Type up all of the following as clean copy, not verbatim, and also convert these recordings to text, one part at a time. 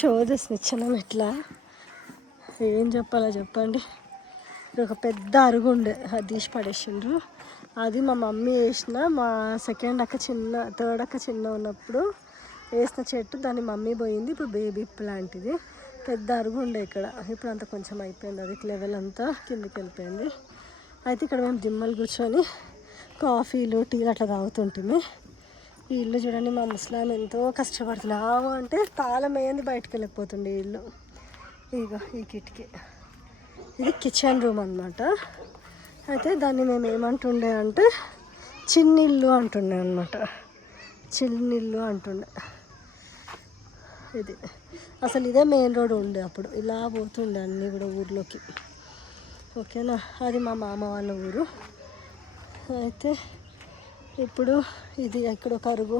Show చేసి నిచ్చెనం ఎట్లా ఏం చెప్పాలో చెప్పండి. ఇది ఒక పెద్ద అరుగు ఉండే, అది తీసి పడేసిండ్రు. అది మా మమ్మీ వేసిన, మా సెకండ్ అక్క చిన్న, థర్డ్ అక్క చిన్న ఉన్నప్పుడు వేసిన చెట్టు, దాన్ని మమ్మీ పోయింది. ఇప్పుడు బేబీ లాంటిది పెద్ద అరుగు ఉండే ఇక్కడ. ఇప్పుడు అంతా కొంచెం అయిపోయింది, అది లెవెల్ అంతా కిందకి వెళ్ళిపోయింది. అయితే ఇక్కడ మేము దిమ్మలు కూర్చొని కాఫీలు టీలు అట్లా తాగుతుంటుంది. ఈ ఇల్లు చూడండి, మా ముస్లాం ఎంతో కష్టపడుతుంది. అంటే తాళం వేయంది బయటకు వెళ్ళిపోతుండే ఇల్లు. ఇగో ఈ కిటికీ, ఇది కిచెన్ రూమ్ అన్నమాట. అయితే దాన్ని మేము ఏమంటుండే అంటే చిన్నిల్లు అంటుండే అనమాట. చిన్నిల్లు అంటుండే. ఇది అసలు ఇదే మెయిన్ రోడ్ ఉండే అప్పుడు, ఇలా పోతుండే అన్నీ కూడా ఊర్లోకి. ఓకేనా, అది మా మామ వాళ్ళ ఊరు. అయితే ఇప్పుడు ఇది ఎక్కడొక అరుగు,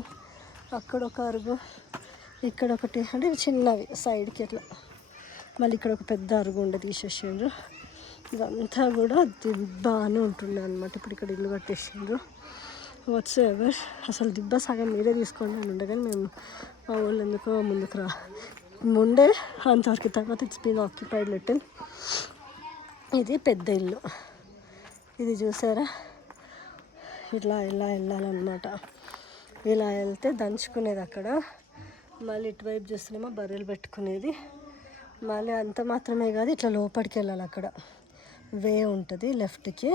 అక్కడొక అరుగు, ఇక్కడ ఒకటి, అంటే చిన్నవి సైడ్కి అట్లా. మళ్ళీ ఇక్కడ ఒక పెద్ద అరుగు ఉండే తీసేసిండ్రు. ఇదంతా కూడా దిబ్బ అని ఉంటుండే అనమాట. ఇప్పుడు ఇక్కడ ఇల్లు కట్టేసిండ్రు. వాట్స్ ఎవర్, అసలు దిబ్బ సగం మీరే తీసుకోండి అని ఉండే, కానీ మేము మా ఊళ్ళో ఎందుకో ముందుకు ముందే అంతవరకు. తర్వాత ఇట్స్ బీన్ ఆక్యుపైడ్ లిటిల్. ఇది పెద్ద ఇల్లు, ఇది చూసారా, ఇట్లా ఇలా వెళ్ళాలన్నమాట. ఇలా వెళ్తే దంచుకునేది అక్కడ. మళ్ళీ ఇటువైపు చూస్తేనేమో బర్రెలు పెట్టుకునేది. మళ్ళీ అంత మాత్రమే కాదు, ఇట్లా లోపలికి వెళ్ళాలి, అక్కడ వే ఉంటుంది లెఫ్ట్కి.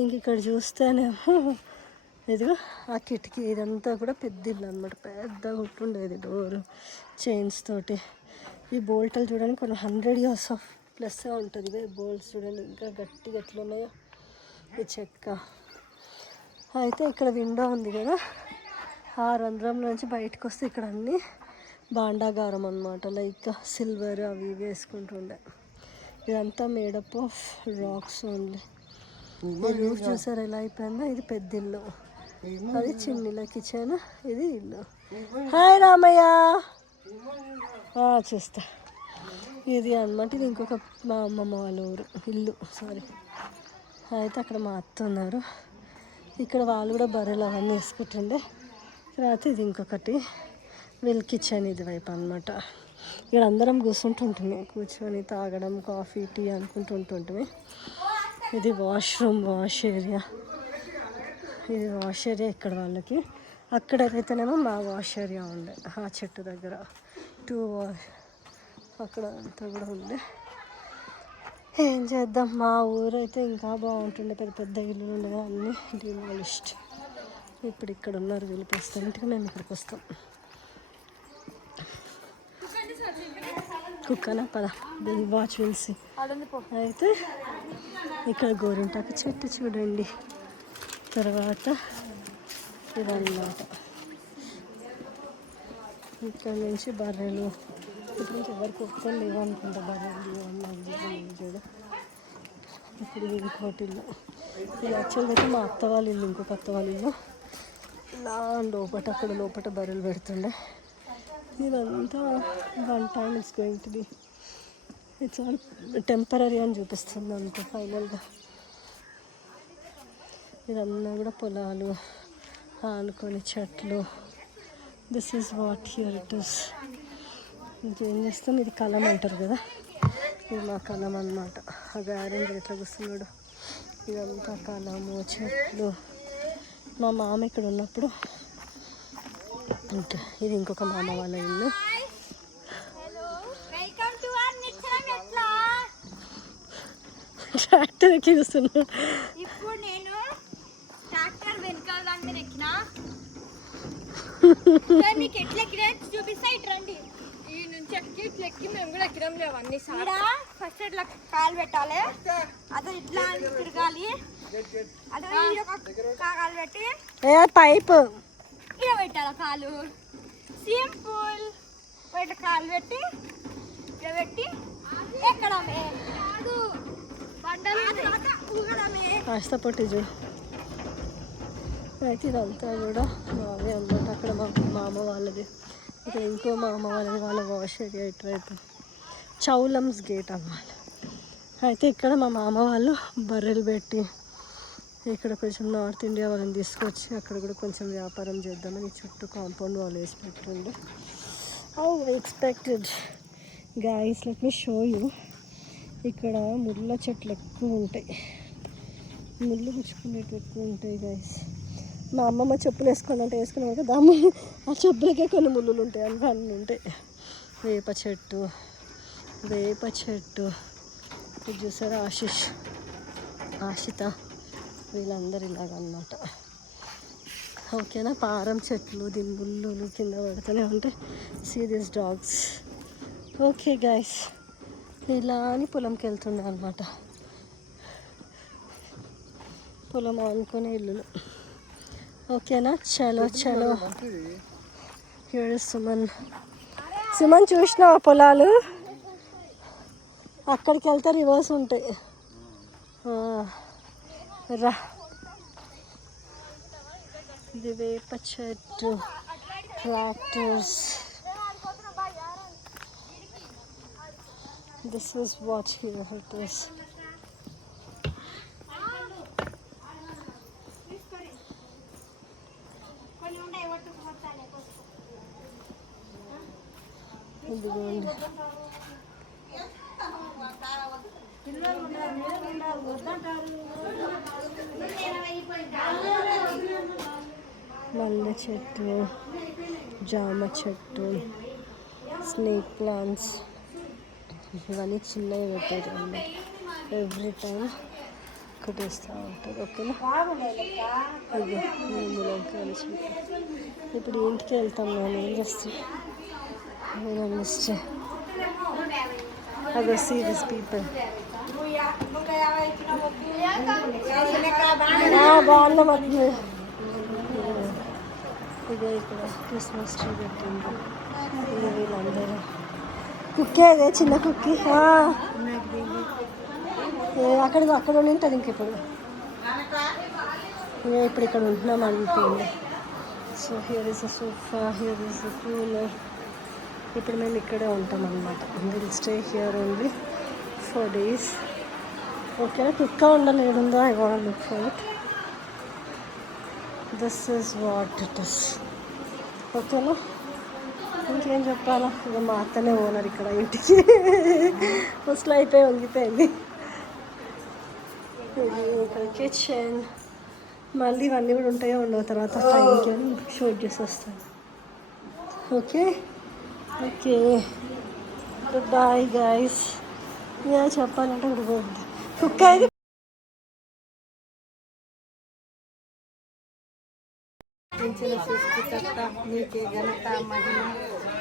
ఇంక ఇక్కడ చూస్తేనేమో ఇదిగో ఆ కిటికీ, ఇదంతా కూడా పెద్ద ఇల్లు అనమాట. పెద్దగా ఉంటుండేది, డోరు చైన్స్ తోటి. ఈ బోల్టలు చూడండి కొన్ని 100 years ఆఫ్ ప్లస్గా ఉంటుంది. ఇవే బోల్ట్స్ చూడండి ఇంకా గట్టిగా ఎట్లా ఉన్నాయో, ఈ చెక్క. అయితే ఇక్కడ విండో ఉంది కదా, ఆ రంధ్రం నుంచి బయటకు వస్తే ఇక్కడ అన్నీ భాండాగారం అన్నమాట. లైక్ సిల్వర్ అవి వేసుకుంటుండే. ఇదంతా మేడప్ ఆఫ్ రాక్స్ ఓన్లీ. ఈ రూఫ్ చూసారు ఎలా అయిపోయిందో. ఇది పెద్ద ఇల్లు, అది చిన్న కిచెన్, ఇది ఇల్లు. హాయ్ రామయ్య, చూస్తా. ఇది అన్నమాట. ఇది ఇంకొక మా అమ్మమ్మ వాళ్ళ ఊరు ఇల్లు, సారీ. అయితే అక్కడ మా అత్త ఉన్నారు. ఇక్కడ వాళ్ళు కూడా బర్రెలు అవన్నీ వేసుకుంటుండే. తర్వాత ఇది ఇంకొకటి వీళ్ళ కిచెన్, ఇది వైపు అనమాట. ఇక్కడ అందరం కూర్చుంటుంటుంది, కూర్చొని తాగడం, కాఫీ టీ అనుకుంటుంటుంది. ఇది వాష్రూమ్, వాష్ ఏరియా. ఇది వాష్ ఏరియా ఇక్కడ వాళ్ళకి. అక్కడైతేనేమో మా వాష్ ఏరియా ఉండే, ఆ చెట్టు దగ్గర 2 వాష్ అక్కడ అంతా కూడా ఉండే. ఏం చేద్దాం, మా ఊరు అయితే ఇంకా బాగుంటుండే. పెద్ద పెద్ద ఇల్లు ఉండే, అన్నీ డిమాలిష్డ్. ఇప్పుడు ఇక్కడ ఉన్నారు వీళ్ళు ప్రస్తుతానికి. మేము ఇక్కడికి వస్తాం. కుక్కనా పద, వాచ్ విల్సి. అయితే ఇక్కడ గోరింటాకు చెట్టు చూడండి. తర్వాత ఇదన్నమాట. ఇక్కడ నుంచి బర్రెలు, ఇక్కడ నుంచి ఎవరికి ఒక్కరు లేవు అనుకుంటా. బర్రెలు అన్నీ చూడు. ఇప్పుడు ఇంకోటి ఇల్లు. ఇది యాక్చువల్గా అయితే మా అత్త వాళ్ళ ఇల్లు, ఇంకొక అత్త వాళ్ళ ఇల్లు. ఇలా లోపట, అక్కడ లోపల బర్రెలు పెడుతుండే. ఇదంతా 1 time it's going to be, it's all temporary అని చూపిస్తుంది అంతే ఫైనల్గా. ఇదన్నా కూడా పొలాలు, ఆనుకొని చెట్లు. This is what here it is. ఇంకేం చేస్తాం, ఇది కలం అంటారు కదా, ఇది మా కలం అన్నమాట. ఆ గ్యారెంజ్ ఎట్లా కూర్చున్నాడు. ఇదంతా కలము, చెట్లు. మా మామ ఇక్కడ ఉన్నప్పుడు ఇంకా. ఇది ఇంకొక మామ వాళ్ళ ఇల్లు. ట్రాక్టర్ ఎక్కి చూస్తున్నాడు. ఇప్పుడు నేను ట్రాక్టర్ వెనకాల దాని మీద ఎక్కినా. మీకు ఎట్లా ఎక్కినా చూపిస్తా, ఇటు రండి. ఈ నుంచి ఎక్కి ఇట్లా ఎక్కి మేము కూడా ఎక్కడం లేవు అన్ని. ఫస్ట్ ఇట్లా కాలు పెట్టాలి, అదే ఇట్లా తిరగాలి, అదే కాలు పెట్టి పైపు ఇలా పెట్టాలి కాలు. సింపుల్. ఇట్లా కాలు పెట్టి ఇలా పెట్టి ఎక్కడమే కష్టపట్టి చూడు. అయితే ఇదంతా కూడా మావే అన్నమాట. అక్కడ మా మామ వాళ్ళది, ఇక్కడ ఇంకో మామ వాళ్ళది, వాళ్ళ వాష్ ఏరియా ఇటువైపు. చౌలమ్స్ గేట్ అన్నమాట. అయితే ఇక్కడ మా మామ వాళ్ళు బర్రెలు పెట్టి, ఇక్కడ కొంచెం నార్త్ ఇండియా వాళ్ళని తీసుకొచ్చి అక్కడ కూడా కొంచెం వ్యాపారం చేద్దామని చుట్టూ కాంపౌండ్ వాళ్ళు వేసి పెట్టండి. How expected guys, let me show you. ఇక్కడ ముళ్ళ చెట్లు ఎక్కువ ఉంటాయి, ముళ్ళు గుచ్చుకునేవి ఎక్కువ ఉంటాయి గైస్. మా అమ్మమ్మ చెప్పులు వేసుకోండి అంటే వేసుకున్నాం కదా, ఆ చెప్పులకే కొన్ని ముళ్ళులు ఉంటాయి, అన్నీ ఉంటాయి. వేప చెట్టు ఇది చూసారా, ఆశిత వీళ్ళందరూ ఇలాగ అన్నమాట. ఓకేనా, పారం చెట్లు, దీని ముళ్ళు కింద పడుతూనే ఉంటాయి. Serious dogs. ఓకే గైస్, ఇలా అని పొలంకి వెళ్తుండే అనమాట. పొలం అనుకునే ఇల్లులు. ఓకేనా, చలో హియర్ ఇస్ సుమన్ చూసిన పొలాలు అక్కడికి వెళ్తే రివర్స్ ఉంటాయి. రా, ఇది వేప చెట్టు, tractors. This is what here it is. ఇదిగోండి, మల్లె చెట్టు, జామ చెట్టు, స్నేక్ ప్లాంట్స్, ఇవన్నీ చిన్నవి పెట్టేది అన్నమాట. ఎవ్రీ టైం కొట్టేస్తూ ఉంటారు. ఓకేనా, ఇది ములంకాయల చెట్టు. ఇప్పుడు ఇంటికి వెళ్తాం, నేను ఏం చేస్తాను, అదో సీ దిస్ పీపుల్. బాగున్నాం అది. ఇదే ఇక్కడ క్రిస్మస్ ట్రీ పెట్టింది. ఇది వీళ్ళందరూ కుక్కే, అదే చిన్న కుక్కి. అక్కడ ఉంటుంది ఇంకెప్పుడు. ఇప్పుడు ఇక్కడ ఉంటున్నాం అనిపోయింది. So here is a sofa, here is a cooler. ఇప్పుడు మేము ఇక్కడే ఉంటాం అన్నమాట. Will stay here only 4 days. ఓకేనా, కుక్క ఉండలేదుందా, I want look for it. This is what it is. ఓకేనా, ఇంకేం చెప్పాలా. ఇక మా అత్తనే ఓనర్ ఇక్కడ ఇంటికి. ముసలు అయిపోయి వంగిపోయింది. ఇది ఇక్కడ కిచెన్. మళ్ళీ ఇవన్నీ కూడా ఉంటాయో ఉండవు తర్వాత టైంకి అని షూట్ చేసి వస్తాను. Okay good bye guys. చెప్పాలంటే ఇప్పుడు పోద్ది కుక్క. ఇది సృష్టికర్త నీకే ఘనత, మహిమ,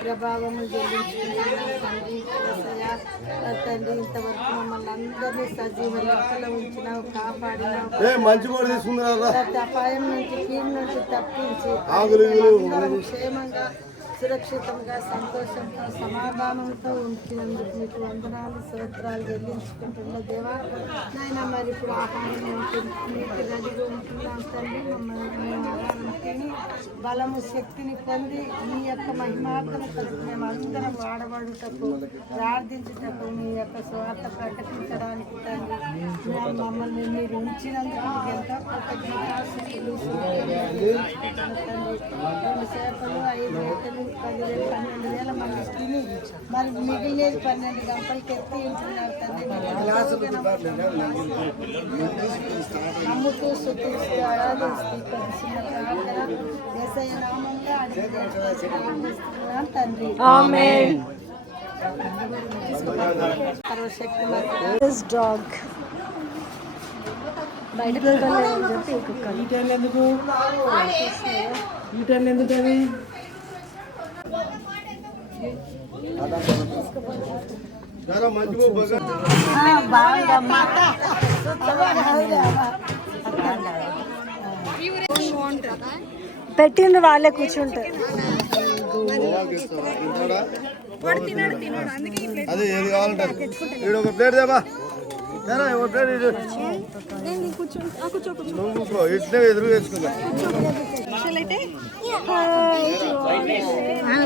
ప్రభావము చెల్లించుకుంటున్నాను తండ్రి. తండ్రి, ఇంతవరకు మమ్మల్ని అందరినీ సజీవ లెక్కలో ఉంచినావు, కాపాడినావు. ప్రతి అపాయం నుంచి, కీడు నుంచి తప్పించి అందరం క్షేమంగా, సురక్షితంగా, సంతోషంతో, సమాధానంతో ఉంచినందుకు మీకు వందనాలు, స్తోత్రాలు చెల్లించుకుంటున్న దేవా. నాయన, మరి ఇప్పుడు ఆహారం మీకు రెడీగా ఉంటున్నాం తండ్రి. మమ్మల్ని ఆహారం తిని బలము, శక్తిని పొంది మీ యొక్క మహిమార్థం కొరకు మేము అందరం వాడబడుటకు, ప్రార్థించుటకు, మీ యొక్క స్వార్థ ప్రకటించడానికి తండ్రి మమ్మల్ని మీరు ఉంచినందుకు ఎంతో కృతజ్ఞతాస్తుతులు. తండ్రి, 2 చేపలు, 5 రొట్టెలు, 10,000, 12,000 మంది తిని మరి మిగిలినది 12 గంటలకి ఎత్తి ఉంటున్నారు తండ్రి. నమ్ముతూ శుద్ధిస్తూ ఆరాధిస్తూ చిన్న ప్రార్థన యేసయ్య నామములో అడిగి ప్రార్థిస్తున్నాను తండ్రి. ఆమేన్. డాగ్ బయట చెప్పి ఎందుకు అది పెట్టిండ్రు, వాళ్ళే కూర్చుంటారు. అదే ఏది కావాలంటే ఒక ప్లేట్ దేవా, ఇట్లే ఎదురు వేసుకుందా.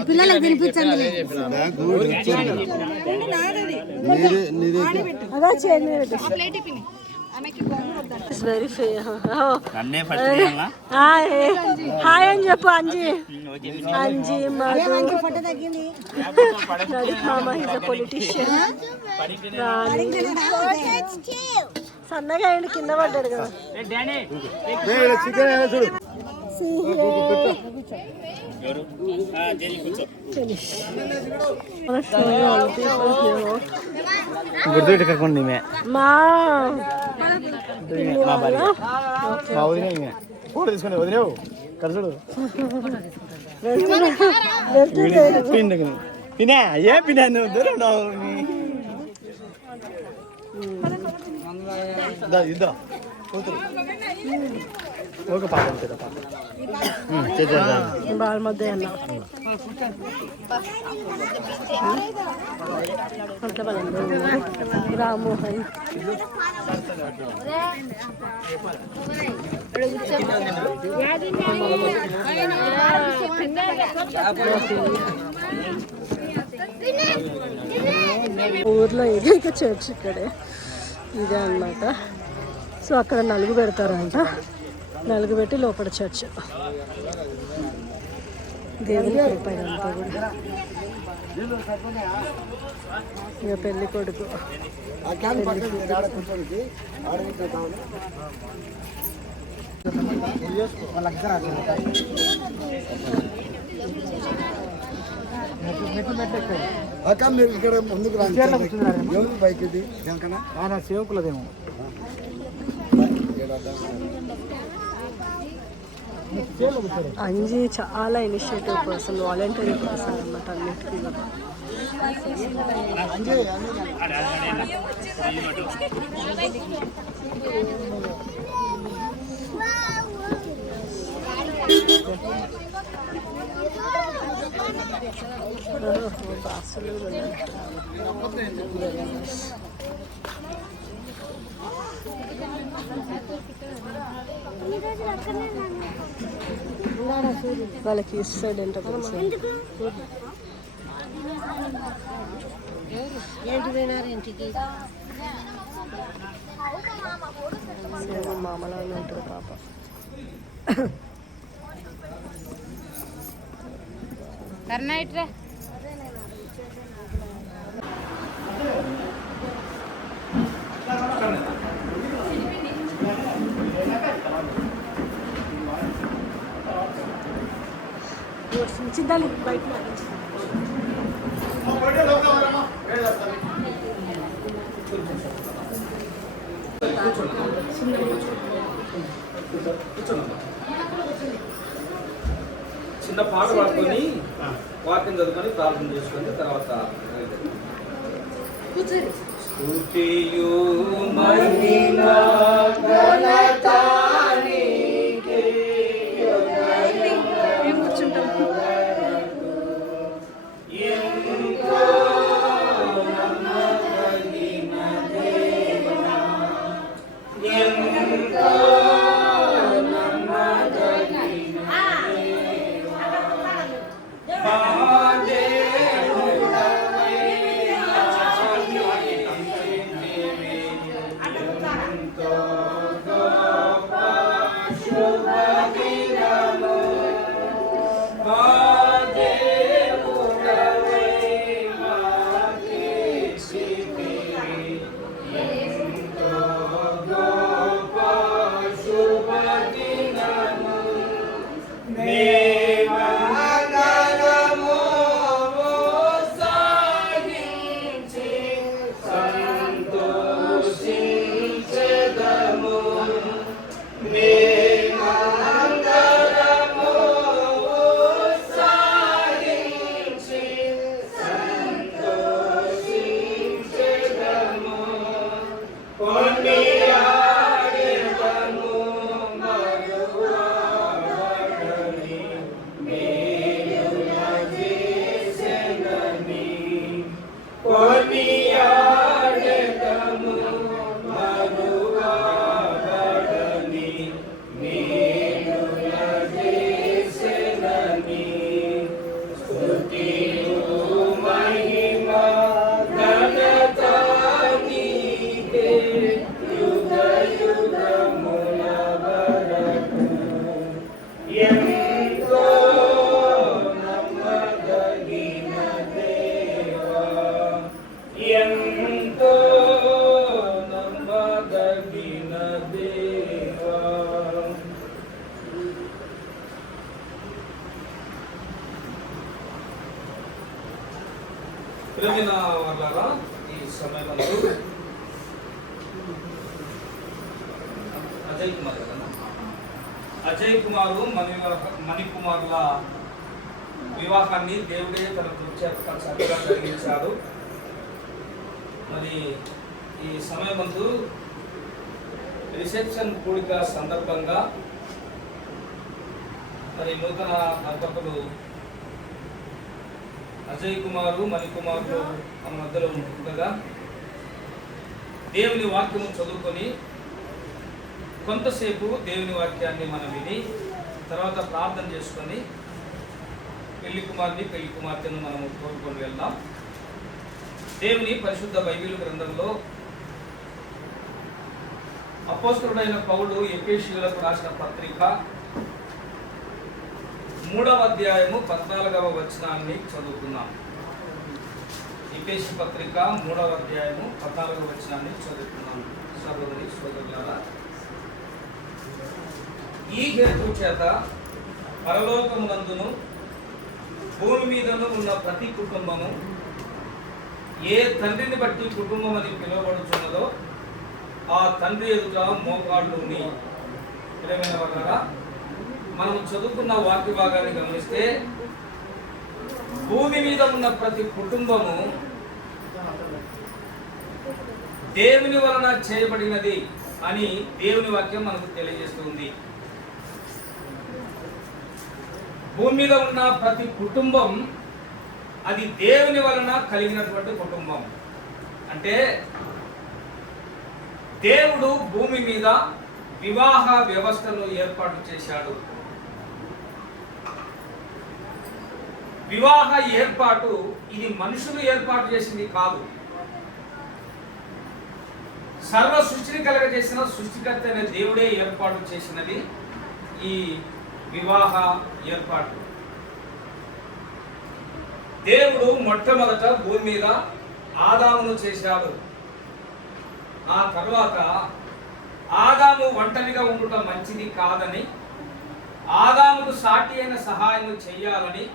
పిల్లలకు తినిపించండి. ఇట్స్ వెరీ హాయ్ అని చెప్పు అంజీ. అంజీ మధు నడిప్ మామ ఈజ్ అ పొలిటీషియన్. సన్నగా అయ్యండి, కింద పడ్డాడు కదా. గుర్తుపెట్టుకోండి ఫోటో తీసుకుని వదిలేవు కరచుడు పినా ఏ పినా ఇద్దా ఓకే పాప బాల మధ్య అన్న రామ్మోహన్ ఊర్లో ఏకైక చర్చ్ ఇక్కడే ఇదే అన్నమాట. సో అక్కడ నలుగు పెడతారంట, నలుగు పెట్టి లోపల చర్చ్. దేవుని కృపైన అంతా కూడా. ఇక పెళ్లి కొడుకు అక్క మీరు ఇక్కడ ముందుకు రాండి. బైక్ ఇది సేవకులదేమో. అంజీ చాలా ఇనిషియేటివ్ పర్సన్, వాలంటరీ పర్సన్ అన్నమాట అన్నిటికీ. వాళ్ళకి ఇస్తాడు ఏంటో తెలుసు. మామలాగా ఉంటుంది పాప. చిద్దాలి బయట చిన్న పాట పాడుకొని వాక్యం చదువుకొని ప్రార్థన చేసుకొని తర్వాత స్తుతియు మహిమా ఘనత నీకే యుగ దేవా. ప్రియమైన వాళ్ళారా, ఈ సమయంలో అజయ్ కుమారు మణికుమారుల వివాహాన్ని దేవుడే తన కృత్యాత్మక చక్కగా జరిగించాడు. మరి ఈ సమయమందు రిసెప్షన్ కూడిక సందర్భంగా మరి నూతన దంపతులు అజయ్ కుమారు మణికుమారులు మన మధ్యలో ఉండగా దేవుని వాక్యము చదువుకొని కొంతసేపు దేవుని వాక్యాన్ని మనం విని తర్వాత ప్రార్థన చేసుకొని పెళ్లి కుమార్ని పెళ్లి కుమార్తెను మనం కోరుకొని వెళ్దాం. దేవుని పరిశుద్ధ బైబిల్ గ్రంథంలో అపోస్తలుడైన పౌలు ఎఫెసీయులకు రాసిన పత్రిక 3వ అధ్యాయము 14వ వచనాన్ని చదువుకున్నాం. ఎఫెసీ పత్రిక 3వ అధ్యాయము 14వ వచనాన్ని చదువుకున్నాం. సహోదరి సోదరులారా, ఈ హేతు చేత పరలోకమునందును భూమి మీదను ఉన్న ప్రతి కుటుంబము ఏ తండ్రిని బట్టి కుటుంబం అని పిలువబడుతున్నదో ఆ తండ్రి ఎదుట మోకాళ్ళుని. ప్రియమైన వాళ్ళారా, మనం చదువుకున్న వాక్య భాగాన్ని గమనిస్తే భూమి మీద ఉన్న ప్రతి కుటుంబము దేవుని వలన చేయబడినది అని దేవుని వాక్యం మనకు తెలియజేస్తుంది. భూమి మీద ఉన్న ప్రతి కుటుంబం అది దేవుని వలన కలిగినటువంటి కుటుంబం. అంటే దేవుడు భూమి మీద వివాహ వ్యవస్థను ఏర్పాటు చేశాడు. వివాహ ఏర్పాటు ఇది మనుషులు ఏర్పాటు చేసింది కాదు. సర్వ సృష్టిని కలగజేసిన సృష్టికర్త అనే దేవుడే ఏర్పాటు చేసినది ఈ వివాహ ఏర్పాటు. దేవుడు మొట్టమొదట భూమి మీద ఆదామును చేశాడు. ఆ తర్వాత ఆదాము ఒంటరిగా ఉండటం మంచిది కాదని, ఆదాముకు సాటి అయిన సహాయం చేయాలని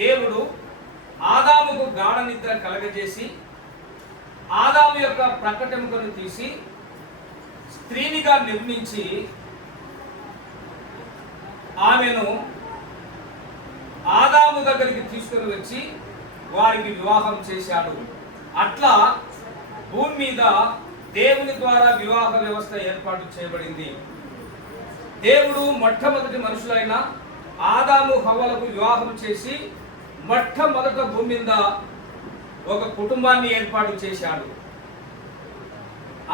దేవుడు ఆదాముకు గాఢ నిద్ర కలగజేసి ఆదాము యొక్క ప్రకటెముకను తీసి స్త్రీనిగా నిర్మించి ఆమెను ఆదాము దగ్గరికి తీసుకుని వచ్చి వారికి వివాహం చేశాడు. అట్లా భూమి మీద దేవుని ద్వారా వివాహ వ్యవస్థ ఏర్పాటు చేయబడింది. దేవుడు మొట్టమొదటి మనుషులైన ఆదాము హవ్వలకు వివాహం చేసి మొట్టమొదట భూమి మీద ఒక కుటుంబాన్ని ఏర్పాటు చేశాడు.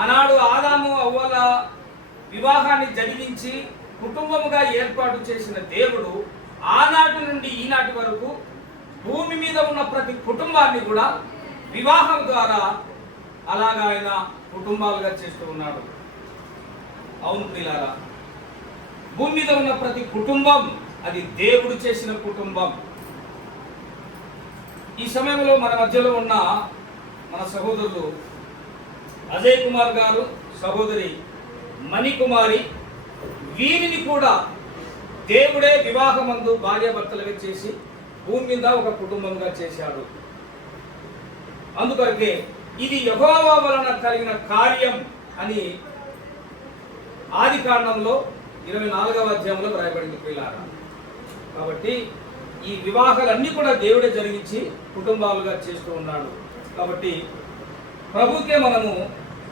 ఆనాడు ఆదాము హవ్వల వివాహాన్ని జరిగించి కుటుంబముగా ఏర్పాటు చేసిన దేవుడు ఆనాటి నుండి ఈనాటి వరకు భూమి మీద ఉన్న ప్రతి కుటుంబాన్ని కూడా వివాహం ద్వారా అలాగా ఆయన కుటుంబాలుగా చేస్తూ ఉన్నాడు. అవును ప్రియులారా, భూమి మీద ఉన్న ప్రతి కుటుంబం అది దేవుడు చేసిన కుటుంబం. ఈ సమయంలో మన మధ్యలో ఉన్న మన సహోదరులు అజయ్ కుమార్ గారు, సహోదరి మణికుమారి, వీరిని కూడా దేవుడే వివాహమందు భార్యాభర్తలుగా చేసి భూమి మీద ఒక కుటుంబంగా చేశాడు. అందుకొరకే ఇది యెహోవా వలన కలిగిన కార్యం అని ఆదికాండంలో 24వ అధ్యాయంలో రాయబడింది ప్రియులారా. కాబట్టి ఈ వివాహాలన్నీ కూడా దేవుడే జరిగించి కుటుంబాలుగా చేస్తూ ఉన్నాడు. కాబట్టి ప్రభుకే మనము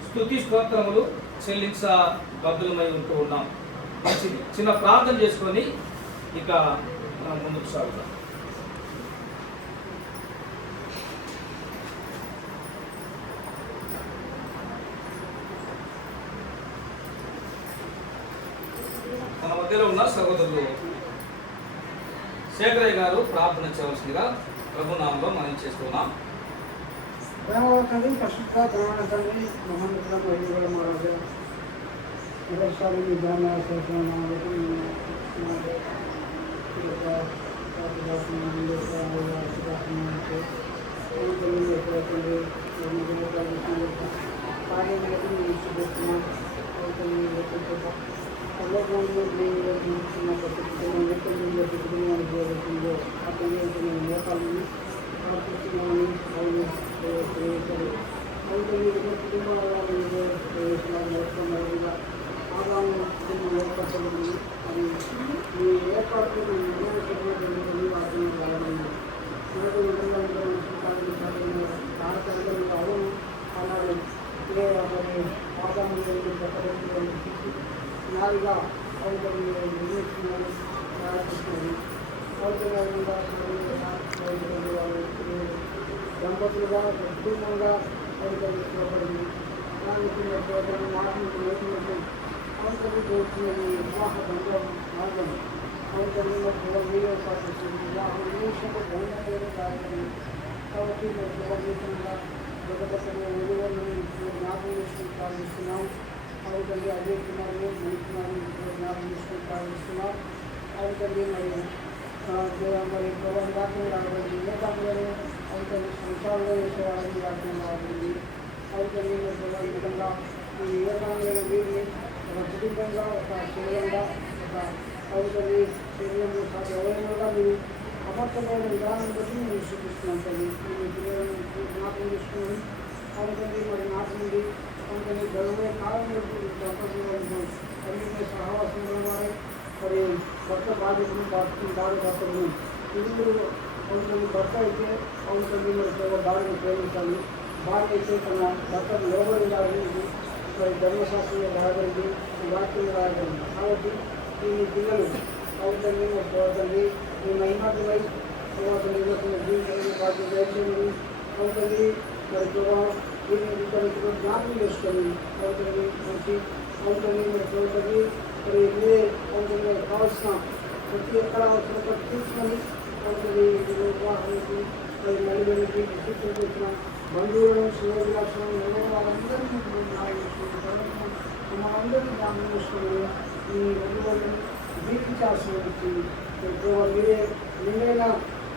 స్తుతి స్తోత్రములు చెల్లించబద్ధులమై ఉంటూ ఉన్నాం. మంచిది, చిన్న ప్రార్థన చేసుకొని ఇక మనం ముందుకు సాగుతాం. మన మధ్యలో ఉన్న సహోదరులు శేఖరయ్య గారు ప్రార్థన చేయవలసిందిగా ప్రభునామంలో మనం చేస్తున్నాం. పరిశుద్ధ ప్రమాణ తండ్రి మహోన్నతులకు వైద్యుడు మహారాజు మొదటిసారి మీ దాన్ని కార్యం దంపతులుగా కుటుంబంగా తీసుకోబడింది. దానికి మాటలు వివాహ బంధం మార్గం వీడియో పాటిస్తుంది. వివాహ నిమిషంలో బంధం కార్యక్రమం కాబట్టి జ్ఞాపకం చేసుకుని ప్రారంభిస్తున్నాం. అవుతండి అజయ్ కుమార్ మణికుమార్ జ్ఞాపకం చేసుకుని ప్రారంభిస్తున్నాం. అవుతండి మరి ప్రభావం దాఖలు రావడం ఏకాంగానే అవుతండి సంవత్సరాలుగా చేసేవాళ్ళని దాఖలు రావడం అవుతండి. మరి ఈ విధంగా ఈ ఏకాంగమైన వీరిని ఒక కుటుంబంగా ఒక శరీరంగా ఒక అవుతండి శరీరంలో ఎవరైనా మీరు అమర్చమైన విధానం బట్టి నేను చూపిస్తున్నాను తల్లి. మీ పిల్లలను జ్ఞాపకం చేసుకుని అవుతండి మరి నాకు నుండి అవుతండి గడువే కాలంలో దంపతులు అన్నింటి సహవాసంలో వారే మరి భర్త బాధ్యతను భర్తను ఇరువురు అవుతుంది. భర్త అయితే అవుతుంది మరి భార్యను ప్రేమించాలి. భార్య అయితే తన భర్తను లోబడి రాగలిగింది. మరి ధర్మశాస్త్రంలో రాగలిగింది, వాక్యంలో రాగలిగింది. కాబట్టి ఈ పిల్లలు అవుతుంది మరి పోతుంది ఈ మహిమాతమై అవుతుంది జీవితంలో బాధ్యత దయచేయండి. అవుతుంది మరి దీన్ని జ్ఞాపకం చేసుకొని అవుతుంది మంచి అవుతుంది మరి పోతుంది మరి ఇదే అవుతుంది కావాల్సిన ప్రతి ఎక్కడ అవసరం ప్రతి తీసుకొని అవుతుంది వివాహానికి మరి మహిళలకి శిక్షణకు వచ్చిన బంధువులను శివవిలాసం వాళ్ళందరినీ మనందరినీ జ్ఞాపకం చేసుకొని ఈ బంధువులను దీపించాల్సిన వచ్చి మీరైనా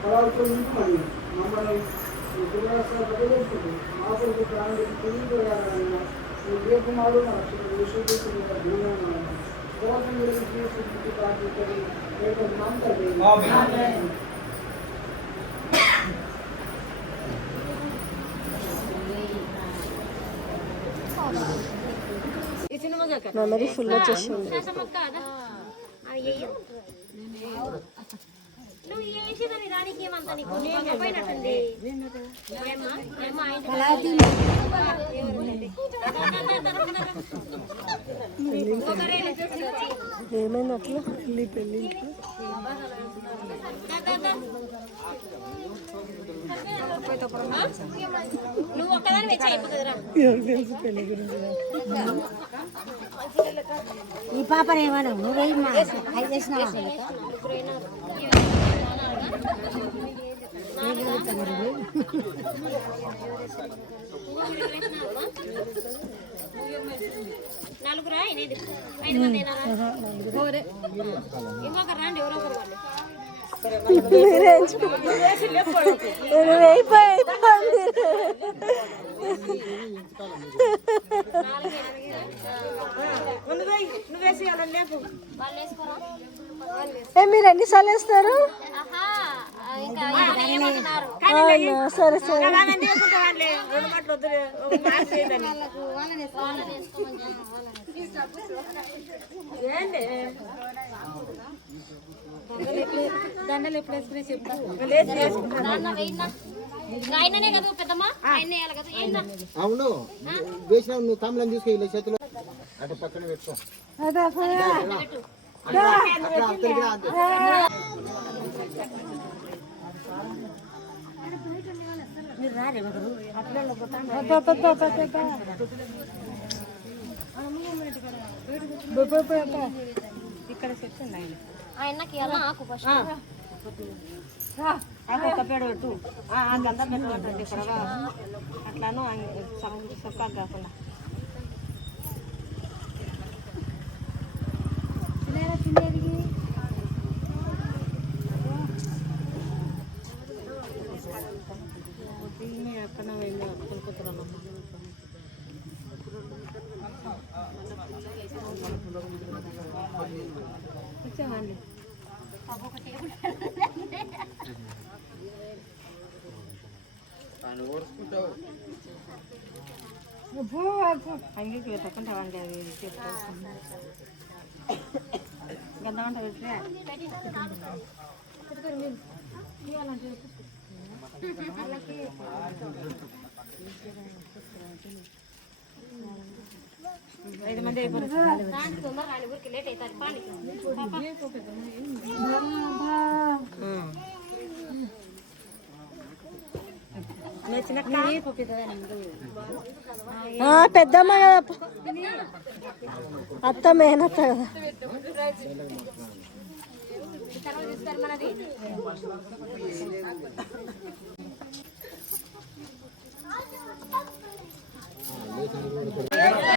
ఫలాలతో నింపమని మమ్మల్ని దుర్రాష్ట్ర బదిలేస్తుంది. మా కొరకు ప్రాణులకు తెలియజేయాలన్న మీ దేకుమారు మా రక్షకుడు విశ్వదేశంగా జ్ఞానం కోసం గురించి ప్రార్థించండి. మెమరీ ఫుల్ వచ్చేసింది. నువ్వు చేసేదాన్ని దానికి ఏమంతా నీకు పోయినట్టుంది. ఏమైంది అట్లా పెళ్ళి నువ్వు ఒక్కదాని వచ్చి అయిపోతుందిరా. తెలుసు పెళ్ళి గురించి. ఈ పాపని ఏమన్నా నువ్వేమా అది చేసినావా? నలుగురా 5 మంది ఇంకొక రండి ఎవరో ఒకరు వాళ్ళు మీరు ఎన్నిసార్లు వేస్తారు? సరే సరే దండలు ఎప్పుడు వేసుకునే చెప్పు. ఆయననే కదా పెద్దమ్మా ఆయన వేయాలి కదా. అవును వేసిన నువ్వు తమ్ములను తీసుకెళ్ళి చేతిలో అటు పక్కన పెట్టుకో. మీరు రారే ఒకరు ఇక్కడ చెప్తే ఆయనకి ఎలా ఆకు ఫస్ట్ ఒక పేడ పెట్టు అదంతా పెట్టబట్టండి ఇక్కడ అట్లాను సొక్కాలు కాకుండా ఎక్కడ వెళ్ళి కొనుక్కుంటున్నామమ్మా. వచ్చామండి అంగీకి తక్కుంటామండి అది గంధమంట పెట్టే ఐదు మంది పెద్దమ్మ కదా అత్త మేనత్త కదా. మనది